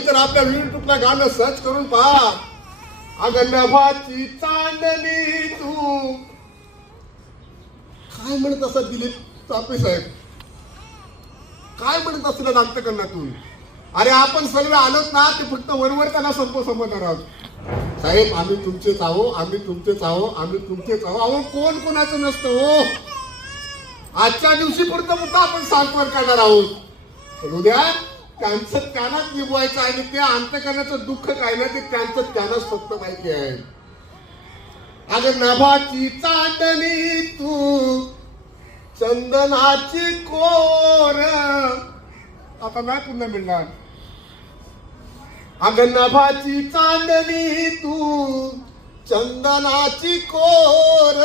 तर आपल्या युट्यूबला गाणं सर्च करून पहा. अगं नभाची चांदणी तू, काय म्हणत असत दिलीप चापे साहेब, काय म्हणत असलं नाट्यकर्णातून. अरे आपण सगळे आलोत ना, ते फक्त वरवर त्यांना संपवणार आहोत. साहेब आम्ही तुमचेच आहो, आम्ही तुमचेच आहो, आम्ही तुमचेच आहो. अहो कोण कोणाचं नसतं हो. आजच्या दिवशी पुरतं आपण सांत्वन करणार आहोत, पण उद्या त्यांचं त्यांनाच निभवायचं आहे. आणि ते अंतकरणाचं दुःख काय ना, ते त्यांचं त्यांनाच फक्त माहिती आहे. अगं नभाची चांदणी तू, चंदनाची कोर, आता नाही पुन्हा मिळणार. अगं नभाची चांदणी तू, चंदनाची कोर,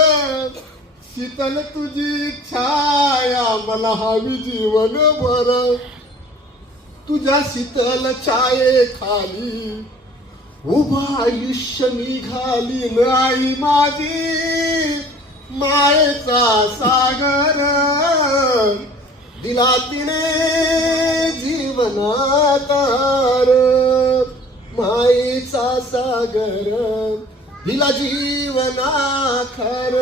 शीतल तुझी छाया मला हवी जीवनभर. तुझ्या शीतल छाये खाली उभा आयुष्य निघाली नाही माझी मायेचा सागर. दिला तिने जीवनात मायेचा सागर, दिला जीवनाखर.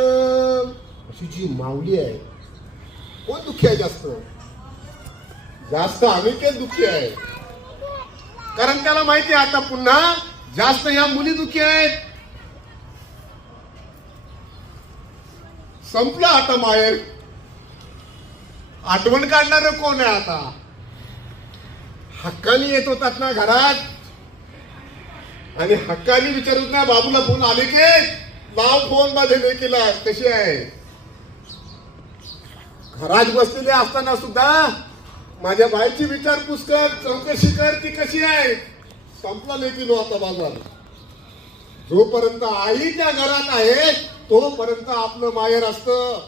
अशी जी माऊली आहे, कोण दुःखी आहे जास्त? जास्त आम्ही काय दुःखी आहे, कारण त्याला माहिती आहे आता पुन्हा जास्त ह्या मुली दुःखी आहेत. संपलं आता माहेर, आठवण काढणार कोण आहे आता? हक्कानी येत होतात ना घरात, आणि हक्कानी विचारत ना बाबूला फोन आले की लाव फोन मध्ये लेकीला कशी आहे. घरात बसलेले असताना सुद्धा माझ्या बाईची विचारपूस कर, चौकशी कर, ती कशी आहे. संपला लेकीनो आता बाजार. जोपर्यंत आई त्या घरात आहे तोपर्यंत आपलं माहेर असतं.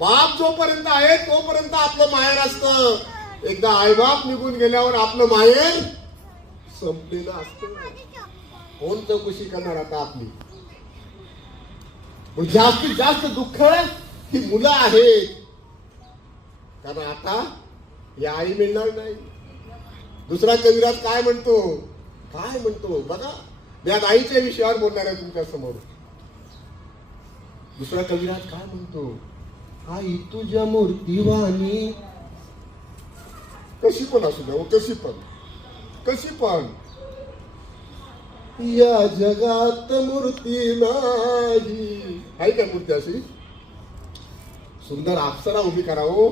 बाप जोपर्यंत आहे तोपर्यंत आपलं माहेर असतं. एकदा आईबाप निघून गेल्यावर आपलं माहेर संपलेलं असतं. कोण चौकशी करणार आता आपली? पण जास्तीत जास्त दुःख ही मुलं आहेत, कारण आता ही आई मिळणार नाही. दुसरा कविराज काय म्हणतो, काय म्हणतो बघा. मी आज आईच्या विषयावर बोलणार आहे तुमच्या समोर. दुसरा कविराज काय म्हणतो, आई तुझ्या मूर्तीवाणी, कशी पण असू द्या, कशी पण कशी पण, या जगात मूर्ती नाही. आहे का मूर्ती अशी सुंदर अप्सरा उभी करावं?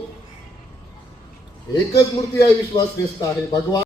एकच मूर्ती आहे, विश्वास श्रेष्ठ आहे भगवान.